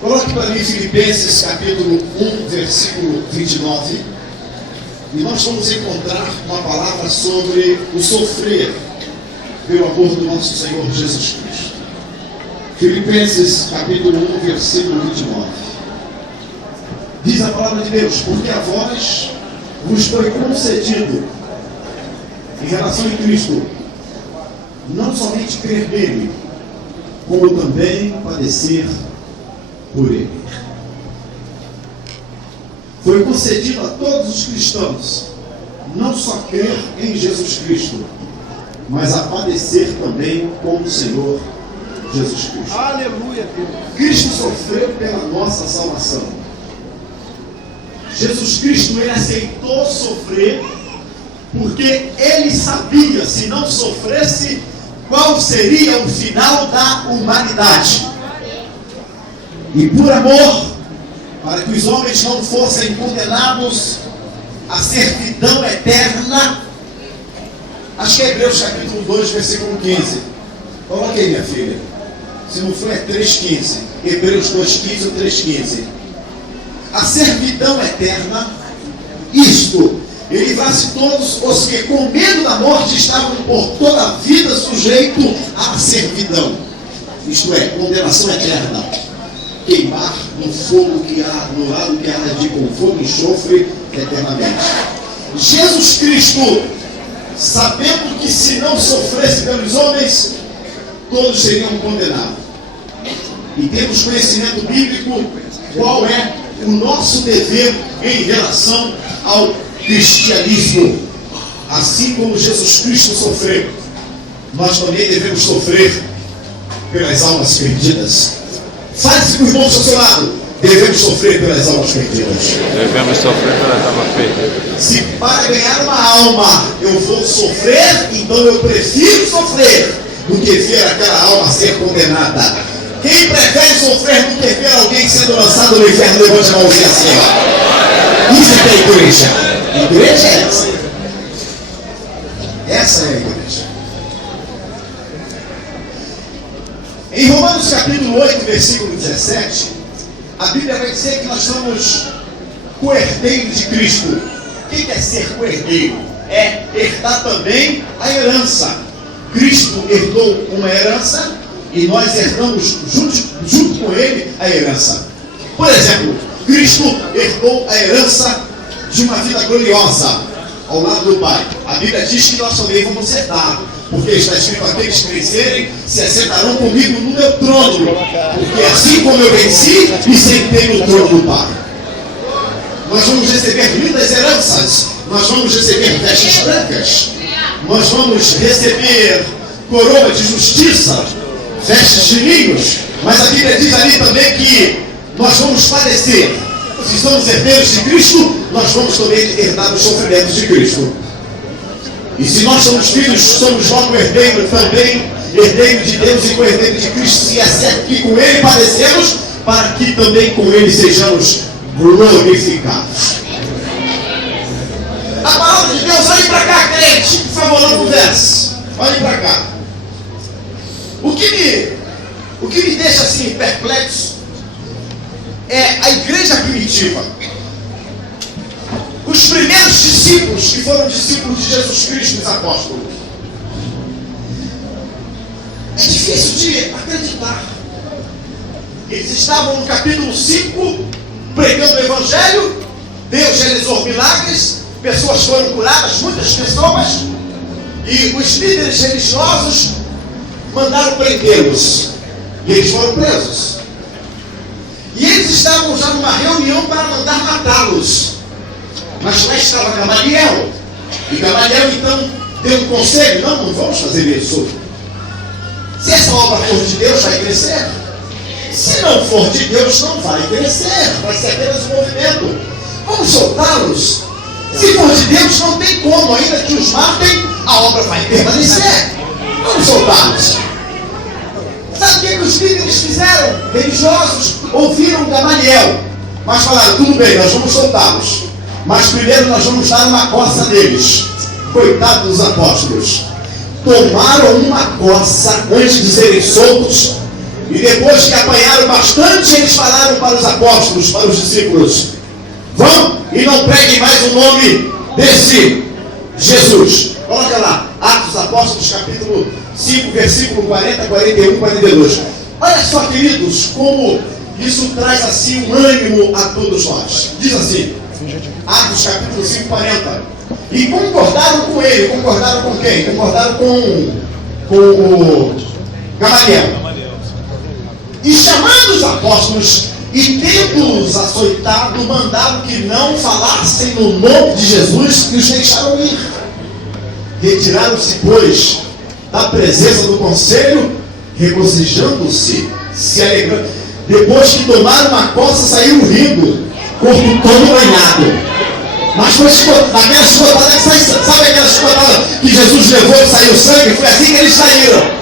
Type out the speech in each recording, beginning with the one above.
Coloque para mim Filipenses capítulo 1, versículo 29. E nós vamos encontrar uma palavra sobre o sofrer pelo amor do nosso Senhor Jesus Cristo. Filipenses capítulo 1, versículo 29. Diz a palavra de Deus: porque a vós vos foi concedido, em relação a Cristo, não somente crer nele, como também padecer por ele. Foi concedido a todos os cristãos não só crer em Jesus Cristo, mas a padecer também com o Senhor Jesus Cristo. Aleluia, Deus. Cristo sofreu pela nossa salvação. Jesus Cristo, ele aceitou sofrer porque ele sabia, se não sofresse, qual seria o final da humanidade. E por amor, para que os homens não fossem condenados à servidão eterna, acho que é Hebreus capítulo 2, versículo 15. Coloque aí, minha filha. Se não for, é 3,15. Hebreus 2,15 ou 3,15. A servidão eterna, isto, ele livrasse todos os que com medo da morte estavam por toda a vida sujeitos à servidão. Isto é, condenação eterna. Queimar no fogo que há, no lado que arde com fogo e enxofre eternamente. Jesus Cristo, sabendo que se não sofresse pelos homens, todos seriam condenados. E temos conhecimento bíblico qual é o nosso dever em relação ao cristianismo. Assim como Jesus Cristo sofreu, nós também devemos sofrer pelas almas perdidas. Fale-se com os irmãos ao seu lado. Devemos sofrer pelas almas perdidas. Devemos sofrer pelas almas perdidas. Se para ganhar uma alma eu vou sofrer, então eu prefiro sofrer do que ver aquela alma ser condenada. Quem prefere sofrer do que ver alguém sendo lançado no inferno? Levante a mãozinha assim, ó. Isso é a igreja. A igreja é essa. Essa é a igreja. Em Romanos capítulo 8, versículo 17, a Bíblia vai dizer que nós somos coerdeiros de Cristo. O que é ser coerdeiro? É herdar também a herança. Cristo herdou uma herança e nós herdamos junto com ele a herança. Por exemplo, Cristo herdou a herança de uma vida gloriosa ao lado do Pai. A Bíblia diz que nós também vamos herdar, porque está escrito: aqueles que vencerem se assentarão comigo no meu trono, porque assim como eu venci, me sentei no trono do Pai. Nós vamos receber lindas heranças, nós vamos receber vestes brancas, nós vamos receber coroa de justiça, vestes de linhos, mas a Bíblia diz ali também que nós vamos padecer. Se somos herdeiros de Cristo, nós vamos também herdar os sofrimentos de Cristo. E se nós somos filhos, somos logo herdeiros também, herdeiro de Deus e co-herdeiro de Cristo, se é certo que com ele padecemos, para que também com ele sejamos glorificados. A palavra de Deus, olhe para cá, crente, por favor, não converse. Olhe para cá. O que me deixa assim perplexo é a igreja primitiva. Os primeiros discípulos, que foram discípulos de Jesus Cristo, os apóstolos. É difícil de acreditar. Eles estavam no capítulo 5, pregando o Evangelho, Deus realizou milagres, pessoas foram curadas, muitas pessoas, e os líderes religiosos mandaram prendê-los. E eles foram presos. E eles estavam já numa reunião para mandar matá-los. Mas lá estava Gamaliel. E Gamaliel então deu um conselho: não vamos fazer isso. Se essa obra for de Deus, vai crescer. Se não for de Deus, não vai crescer. Vai ser apenas um movimento. Vamos soltá-los. Se for de Deus, não tem como. Ainda que os matem, a obra vai permanecer. Vamos soltá-los. Sabe o que os líderes fizeram? Religiosos ouviram Gamaliel, mas falaram: tudo bem, nós vamos soltá-los, mas primeiro nós vamos dar uma coça neles. Coitados dos apóstolos, tomaram uma coça antes de serem soltos, E depois que apanharam bastante, eles falaram para os apóstolos, para os discípulos: vão e não preguem mais o nome desse Jesus. Coloca lá, Atos dos Apóstolos, capítulo 5, versículo 40, 41, 42. Olha só, queridos, como isso traz assim um ânimo a todos nós. Diz assim, Atos capítulo 5, 40. E concordaram com ele. Concordaram com quem? Concordaram com o Gamaliel. E chamando os apóstolos e tendo-os açoitado, mandaram que não falassem no nome de Jesus e os deixaram ir. Retiraram-se, pois, da presença do conselho, regozijando-se, se alegrando. Depois que tomaram uma coça, saíram rindo, corpo todo banhado. Mas foi naquela chicotada que sai, sabe aquela chicotada que Jesus levou e saiu sangue? Foi assim que eles saíram.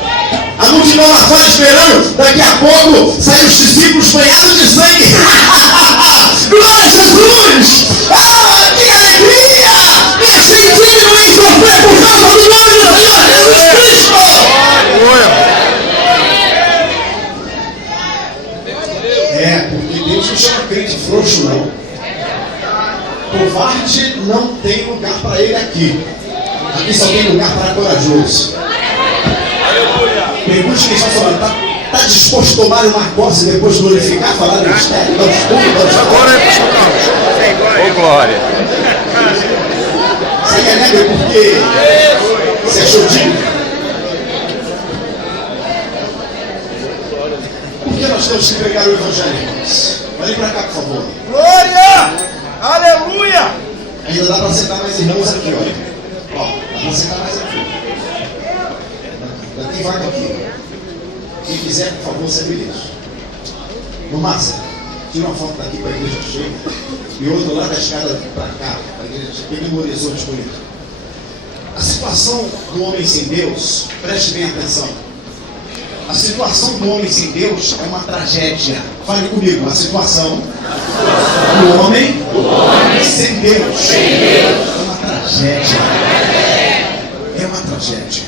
A multidão lá fora esperando, daqui a pouco saíram os discípulos banhados de sangue. Glória a Jesus! Ah, que alegria! Me sentindo em sofrer por causa do nome do Senhor Jesus Cristo! Porque Deus não chama crente frouxo, não. Covarde não tem lugar para ele aqui. Aqui só tem lugar para corajoso. Pergunte quem está falando. Está disposto a tomar uma coça e depois glorificar, falar no mistério? Agora é glória. Você quer lembrar porque você achou digno? Por que nós temos que pregar o Evangelho, irmãos? Olhem para cá, por favor. Glória! Aleluia! Ainda dá para sentar mais irmãos aqui, olha. Ó, dá para sentar mais aqui. Tem vaga aqui. Quem quiser, por favor, serve isso. No máximo, tira uma foto daqui para a igreja cheia e outro lá da escada para cá, para a igreja cheia. Quem memorizou disponível. A situação do homem sem Deus, preste bem atenção. A situação do homem sem Deus é uma tragédia. Fale comigo, a situação do homem sem Deus é uma tragédia. É uma tragédia.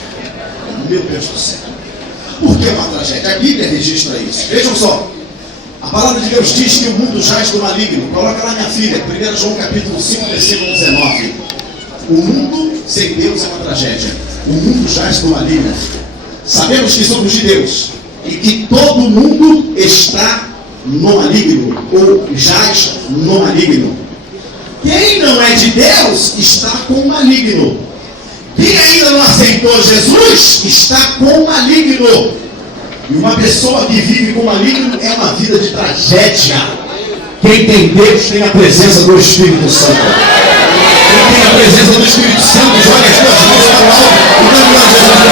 Meu Deus do céu. Por que uma tragédia? A Bíblia registra isso. Vejam só. A palavra de Deus diz que o mundo jaz do maligno. Coloca lá, minha filha, 1 João capítulo 5, versículo 19. O mundo sem Deus é uma tragédia. O mundo jaz do maligno. Sabemos que somos de Deus e que todo mundo está no maligno ou jaz no maligno. Quem não é de Deus está com o maligno. Quem ainda não aceitou Jesus está com o maligno. E uma pessoa que vive com o maligno é uma vida de tragédia. Quem tem Deus tem a presença do Espírito Santo. Quem tem a presença do Espírito Santo joga as suas mãos para o alto e dá glória a Jesus.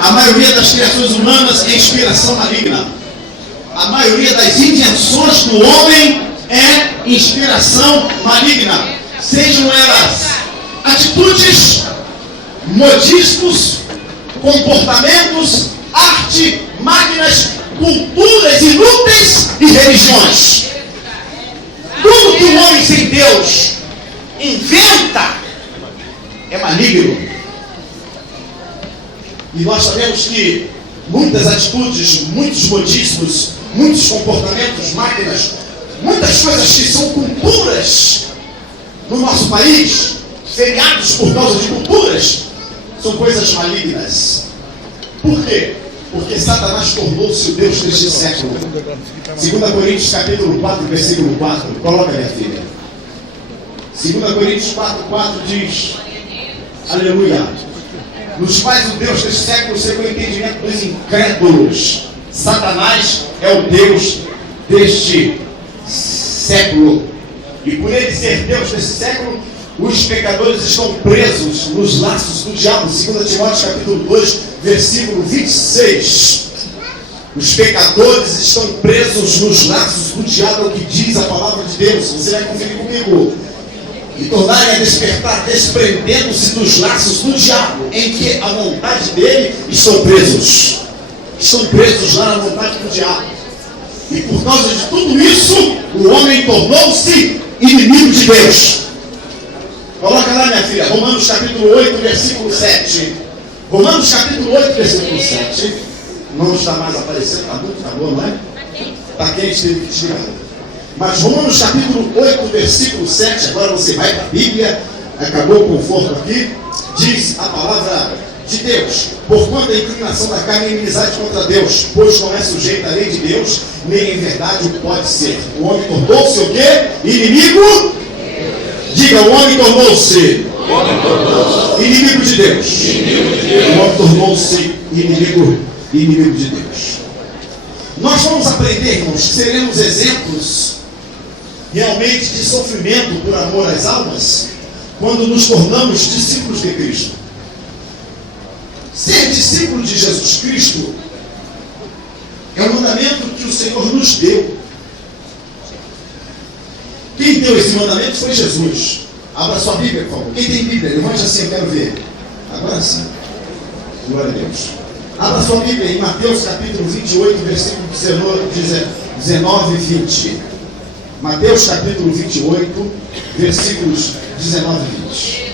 A maioria das criações humanas é inspiração maligna. A maioria das invenções do homem é inspiração maligna. Sejam elas atitudes, modismos, comportamentos, arte, máquinas, culturas inúteis e religiões. Tudo que o homem sem Deus inventa é maligno. E nós sabemos que muitas atitudes, muitos modismos, muitos comportamentos, máquinas, muitas coisas que são culturas no nosso país, feriados por causa de culturas, são coisas malignas. Por quê? Porque Satanás tornou-se o Deus deste século. 2 Coríntios capítulo 4, versículo 4. Coloca, minha filha. 2 Coríntios 4, 4 diz: aleluia. Nos quais o Deus deste século segundo o entendimento dos incrédulos. Satanás é o Deus deste século. E por ele ser Deus desse século, os pecadores estão presos nos laços do diabo. 2 Timóteo capítulo 2, versículo 26. Os pecadores estão presos nos laços do diabo, é o que diz a palavra de Deus. Você vai conferir comigo. E tornarem a despertar, desprendendo-se dos laços do diabo, em que a vontade dele estão presos. Estão presos lá na vontade do diabo. E por causa de tudo isso, o homem tornou-se inimigo de Deus. Coloca lá, minha filha, Romanos capítulo 8, versículo 7. Romanos capítulo 8, versículo 7. Não está mais aparecendo, está muito, tá bom, não é? Está quente, teve que tirar. Mas Romanos capítulo 8, versículo 7, agora você vai para a Bíblia, acabou o conforto aqui, diz a palavra de Deus: porquanto a inclinação da carne é inimizade contra Deus, pois não é sujeita à lei de Deus, nem em verdade o pode ser. O homem tornou-se o quê? Inimigo? Diga, o homem tornou-se inimigo de Deus. O homem tornou-se inimigo de Deus. Nós vamos aprender, irmãos, que seremos exemplos realmente de sofrimento por amor às almas, quando nos tornamos discípulos de Cristo. Ser discípulo de Jesus Cristo é um mandamento que o Senhor nos deu. Quem deu esse mandamento foi Jesus. Abra sua Bíblia, por favor. Quem tem Bíblia, levante assim, eu quero ver. Agora sim. Glória a Deus. Abra sua Bíblia em Mateus capítulo 28, versículo 19 e 20. Mateus capítulo 28, versículos 19 e 20.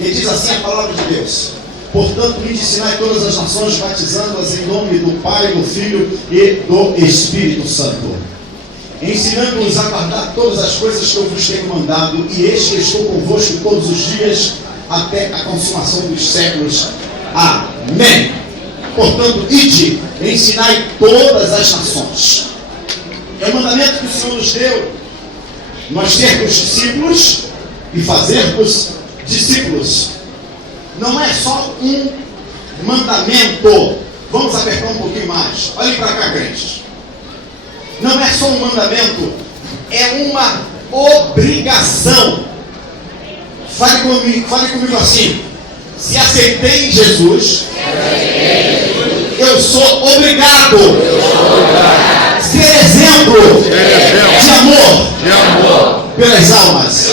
E diz assim a palavra de Deus: portanto, me ensinai todas as nações, batizando-as em nome do Pai, do Filho e do Espírito Santo, ensinando-os a guardar todas as coisas que eu vos tenho mandado, e eis que estou convosco todos os dias, até a consumação dos séculos. Amém. Portanto, ide, ensinai todas as nações. É o mandamento que o Senhor nos deu, nós sermos discípulos e fazermos discípulos. Não é só um mandamento. Vamos apertar um pouquinho mais. Olhem para cá, crentes. Não é só um mandamento, é uma obrigação. Fale comigo assim: se aceitei Jesus, eu sou obrigado a ser exemplo de amor pelas almas.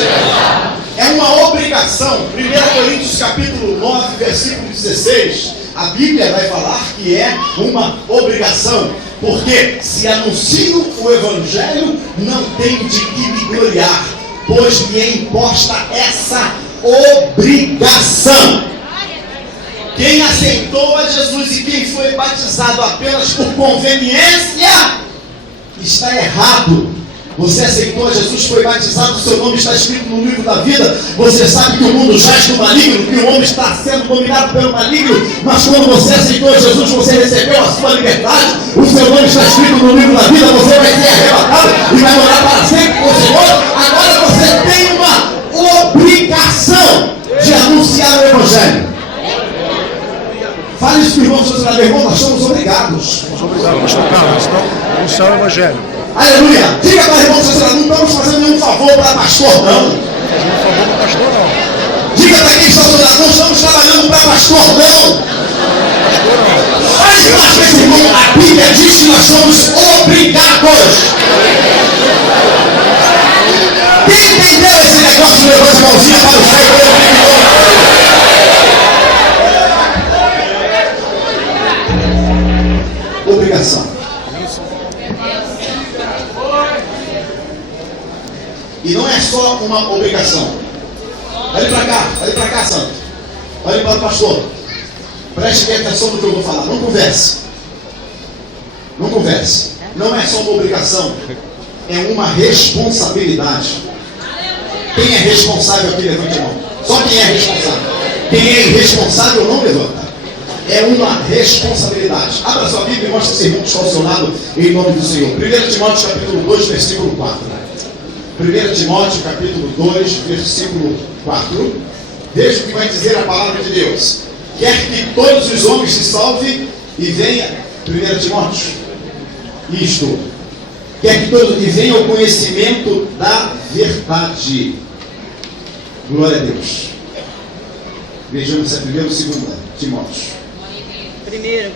É uma obrigação. 1 Coríntios capítulo 9, versículo 16, a Bíblia vai falar que é uma obrigação. Porque se anuncio o Evangelho, não tenho de que me gloriar, pois me é imposta essa obrigação. Quem aceitou a Jesus e quem foi batizado apenas por conveniência, está errado. Você aceitou a Jesus, foi batizado, seu nome está escrito no livro da vida. Você sabe que o mundo jaz no maligno, que o homem está sendo dominado pelo maligno. Mas quando você aceitou a Jesus, você recebeu a sua liberdade. O seu nome está escrito no livro da vida. Você vai ser arrebatado e vai morar para sempre com o Senhor. Agora você tem uma obrigação de anunciar o Evangelho. Fale isso, irmãos, irmão, nós somos obrigados. Somos obrigados, não anunciar o Evangelho. Aleluia! Diga para o irmão, não estamos fazendo nenhum favor para pastor, não. Fazendo favor para pastor, não. Diga para quem está do lado, não estamos trabalhando para pastor, não. Faz mais esse irmão, a Bíblia diz que nós somos obrigados. Quem entendeu esse negócio, levante a mãozinha para o céu. Obrigação. E não é só uma obrigação. Olhe para cá, santo. Olhe para o pastor. Preste atenção no que eu vou falar. Não converse. Não converse. Não é só uma obrigação, é uma responsabilidade. Quem é responsável aqui, levante a mão. Só quem é responsável. Quem é irresponsável não levanta. É uma responsabilidade. Abra sua Bíblia e mostre esse irmão que está ao seu lado, em nome do Senhor. 1 Timóteo capítulo 2, versículo 4. 1 Timóteo capítulo 2, versículo 4. Veja o que vai dizer a palavra de Deus. Quer que todos os homens se salvem e venha. 1 Timóteo. Isto. Quer que todos e venha ao conhecimento da verdade. Glória a Deus. Vejamos se é primeiro ou segundo Timóteo. Primeiro.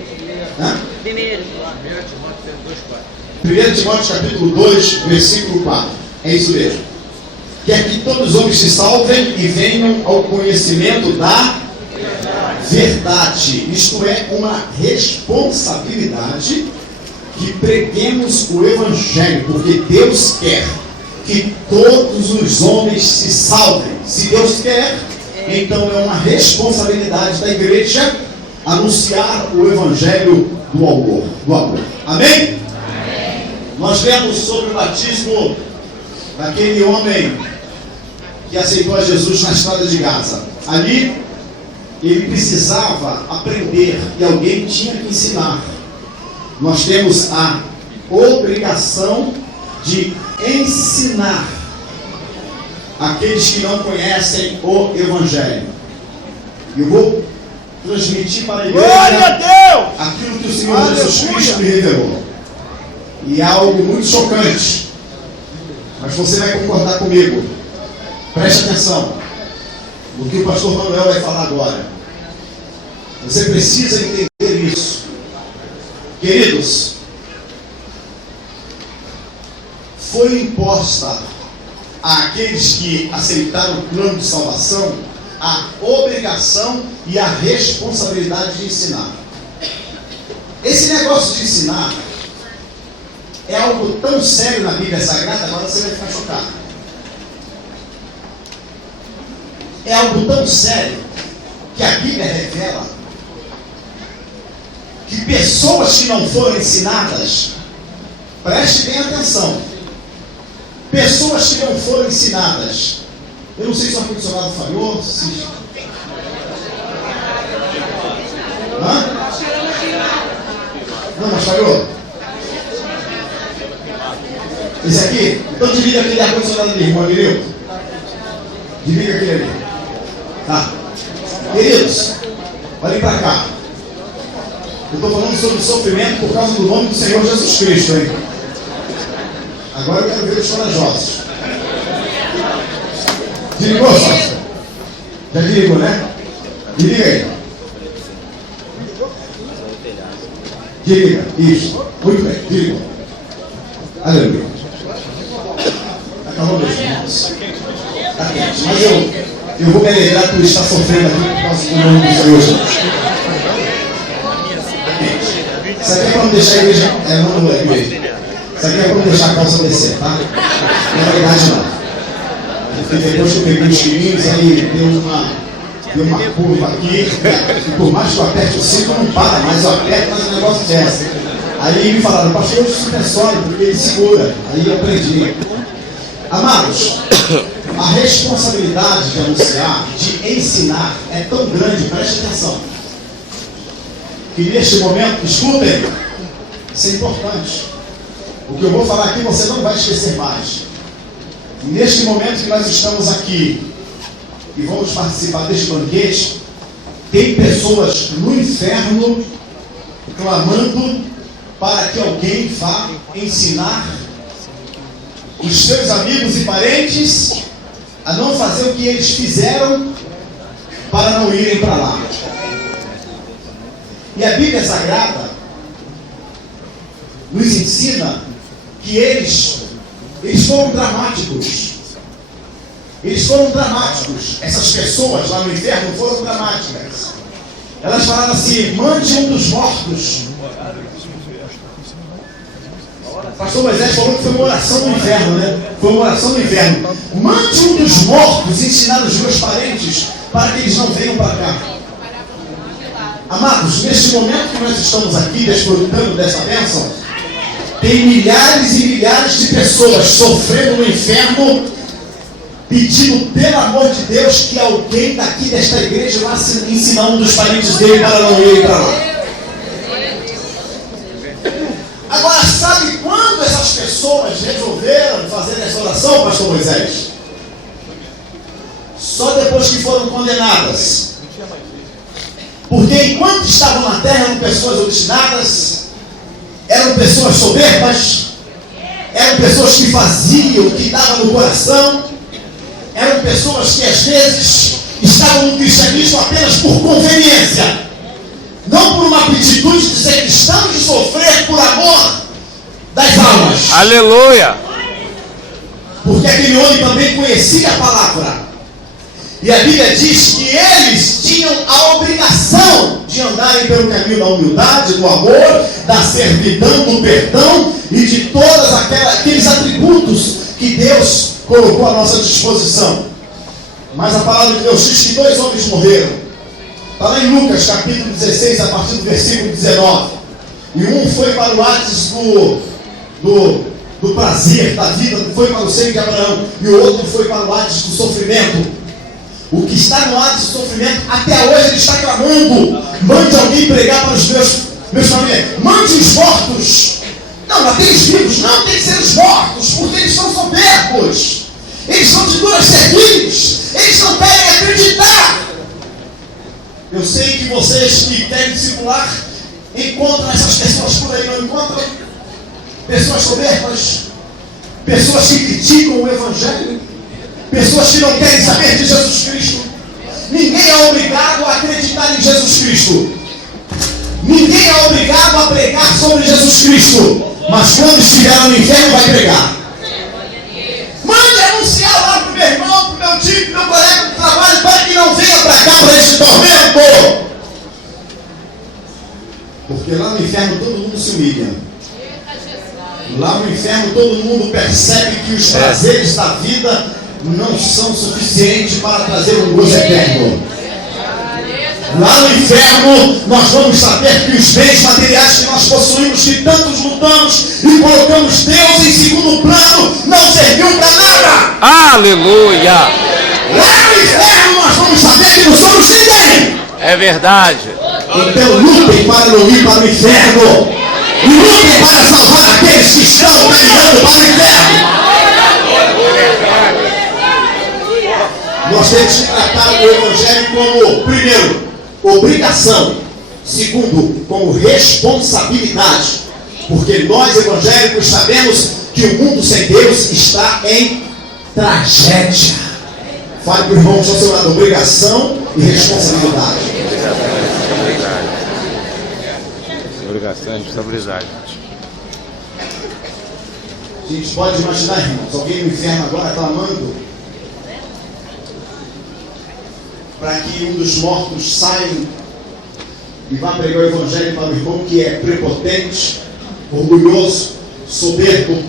Hã? Primeiro. 1 Timóteo capítulo 2, versículo 4. É isso mesmo. Quer que todos os homens se salvem e venham ao conhecimento da verdade. Isto é uma responsabilidade que preguemos o Evangelho, porque Deus quer que todos os homens se salvem. Se Deus quer, então é uma responsabilidade da igreja anunciar o evangelho do amor. Amém? Nós lemos sobre o batismo daquele homem que aceitou a Jesus na estrada de Gaza. Ali, ele precisava aprender e alguém tinha que ensinar. Nós temos a obrigação de ensinar aqueles que não conhecem o Evangelho. Eu vou transmitir para a igreja aquilo que o Senhor Jesus Cristo me revelou. E é algo muito chocante, mas você vai concordar comigo. Preste atenção no que o pastor Manuel vai falar agora. Você precisa entender isso. Queridos, foi imposta àqueles que aceitaram o plano de salvação a obrigação e a responsabilidade de ensinar. Esse negócio de ensinar é algo tão sério na Bíblia Sagrada, agora você vai ficar chocado. É algo tão sério que a Bíblia revela que pessoas que não foram ensinadas, preste bem atenção, pessoas que não foram ensinadas, eu não sei se o ar-condicionado falhou, Não, mas falhou? Esse aqui? Então desliga aquele ar-condicionado ali, irmão Nilton. Desliga aquele ali. Tá. Queridos, olhem para cá. Eu estou falando sobre o sofrimento por causa do nome do Senhor Jesus Cristo, hein? Agora eu quero ver os corajosos. Desligou, sócio? Já desligou, né? Desliga aí. Desliga, isso. Muito bem, desligou. Aleluia. Acabou meus irmãos. Está quente, mas eu vou me alegrar por estar sofrendo aqui por causa do nome do Senhor Jesus. Isso aqui é para não deixar a igreja. Não é igreja. Isso aqui é para não deixar a calça descer, tá? Não é verdade, não. Porque depois que eu peguei os quilinhos, aí deu uma curva aqui. E por mais que eu aperte o cinto, não para, mas eu aperto, mas o negócio desce. Aí me falaram, pastor, eu super sólido, porque ele segura. Aí eu aprendi. Amados, a responsabilidade de anunciar, de ensinar, é tão grande, preste atenção, que neste momento, escutem, isso é importante. O que eu vou falar aqui você não vai esquecer mais. Neste momento que nós estamos aqui e vamos participar deste banquete, tem pessoas no inferno clamando para que alguém vá ensinar os seus amigos e parentes a não fazer o que eles fizeram para não irem para lá. E a Bíblia Sagrada nos ensina que eles foram dramáticos. Eles foram dramáticos. Essas pessoas lá no inferno foram dramáticas. Elas falaram assim: mande um dos mortos. O pastor Moisés falou que foi uma oração no inferno, né? Foi uma oração no inferno. Mande um dos mortos ensinar os meus parentes para que eles não venham para cá. Amados, neste momento que nós estamos aqui desfrutando dessa bênção, tem milhares e milhares de pessoas sofrendo no inferno, pedindo pelo amor de Deus que alguém daqui desta igreja vá ensinar um dos parentes dele para não irem para lá. Agora, sabe quando essas pessoas resolveram fazer essa oração, pastor Moisés? Só depois que foram condenadas. Porque enquanto estavam na terra, eram pessoas obstinadas, eram pessoas soberbas, eram pessoas que faziam o que dava no coração, eram pessoas que às vezes estavam no cristianismo apenas por conveniência, não por uma aptitude de ser cristãos e sofrer por amor das almas. Aleluia! Porque aquele homem também conhecia a palavra. E a Bíblia diz que eles tinham a obrigação de andarem pelo caminho da humildade, do amor, da servidão, do perdão e de todos aqueles atributos que Deus colocou à nossa disposição. Mas a palavra de Deus diz que 2 homens morreram. Está lá em Lucas capítulo 16, a partir do versículo 19. E um foi para o Hades do prazer, da vida, foi para o seio de Abraão. E o outro foi para o Hades do sofrimento. O que está no Hades do sofrimento, até hoje ele está clamando: mande alguém pregar para os meus familiares. Mande os mortos. Não, aqueles vivos não tem que ser os mortos, porque eles são soberbos. Eles são de duras cerviz. Eles não querem acreditar. Eu sei que vocês que querem discipular encontram essas pessoas por aí, não encontram? Pessoas soberbas, pessoas que criticam o Evangelho, pessoas que não querem saber de Jesus Cristo. Ninguém é obrigado a acreditar em Jesus Cristo. Ninguém é obrigado a pregar sobre Jesus Cristo. Mas quando estiver no inferno, vai pregar. Mande anunciar lá para o meu irmão, para o meu tio, para o meu colega de trabalho, para que não venha para cá, para esse tormento. Porque lá no inferno todo mundo se humilha. Lá no inferno todo mundo percebe que os prazeres da vida não são suficientes para trazer um gozo eterno. Lá no inferno nós vamos saber que os bens materiais que nós possuímos, que tantos lutamos e colocamos Deus em segundo plano, não serviu para nada. Aleluia! Lá no inferno nós vamos saber que não somos ninguém. É verdade. Então lutem para não ir para o inferno. Lutem para salvar aqueles que estão caminhando para o inferno. Nós temos que tratar o Evangelho como, primeiro, obrigação. Segundo, como responsabilidade. Porque nós, evangélicos, sabemos que o mundo sem Deus está em tragédia. Fale para o irmão que está ao seu lado: obrigação e responsabilidade. Obrigação e responsabilidade. A gente pode imaginar, irmãos, alguém no inferno agora clamando para que um dos mortos saia e vá pregar o Evangelho para o irmão que é prepotente, orgulhoso, soberbo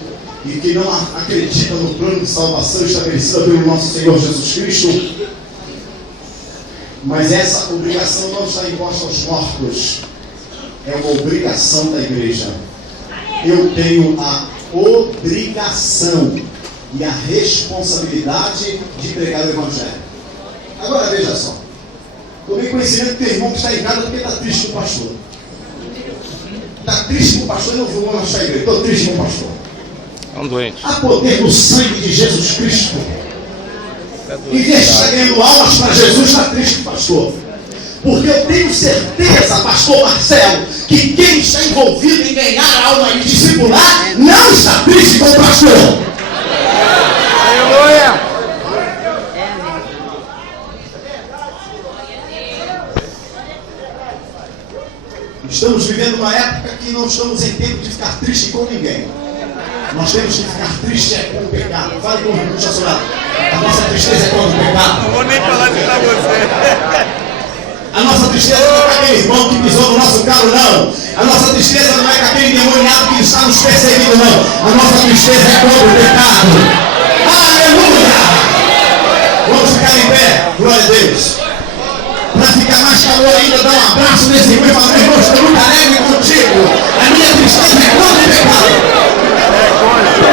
e que não acredita no plano de salvação estabelecido pelo nosso Senhor Jesus Cristo. Mas essa obrigação não está imposta aos mortos, é uma obrigação da igreja. Eu tenho a obrigação e a responsabilidade de pregar o Evangelho. Agora veja só, tomei conhecimento que tem irmão que está em casa porque está triste com o pastor. Está triste com o pastor e não vou mais para a igreja. Estou triste com o pastor. É um doente. Há poder no sangue de Jesus Cristo. Em vez de estar ganhando almas para Jesus, está triste com o pastor. Porque eu tenho certeza, pastor Marcelo, que quem está envolvido em ganhar alma e discipular não está triste com o pastor. Aleluia! Estamos vivendo uma época que não estamos em tempo de ficar triste com ninguém. Nós temos que ficar triste com o pecado. Fale com o irmão chacionado. A nossa tristeza é com o pecado. Não vou nem falar isso pra você. A nossa tristeza não é com aquele irmão que pisou no nosso carro, não. A nossa tristeza não é com aquele demoniado que está nos perseguindo, não. A nossa tristeza é contra o pecado. Aleluia! Vamos ficar em pé, glória a Deus. Para ficar mais calor ainda, dá um abraço nesse irmão e fala: meu irmão, estou muito alegre contigo. A minha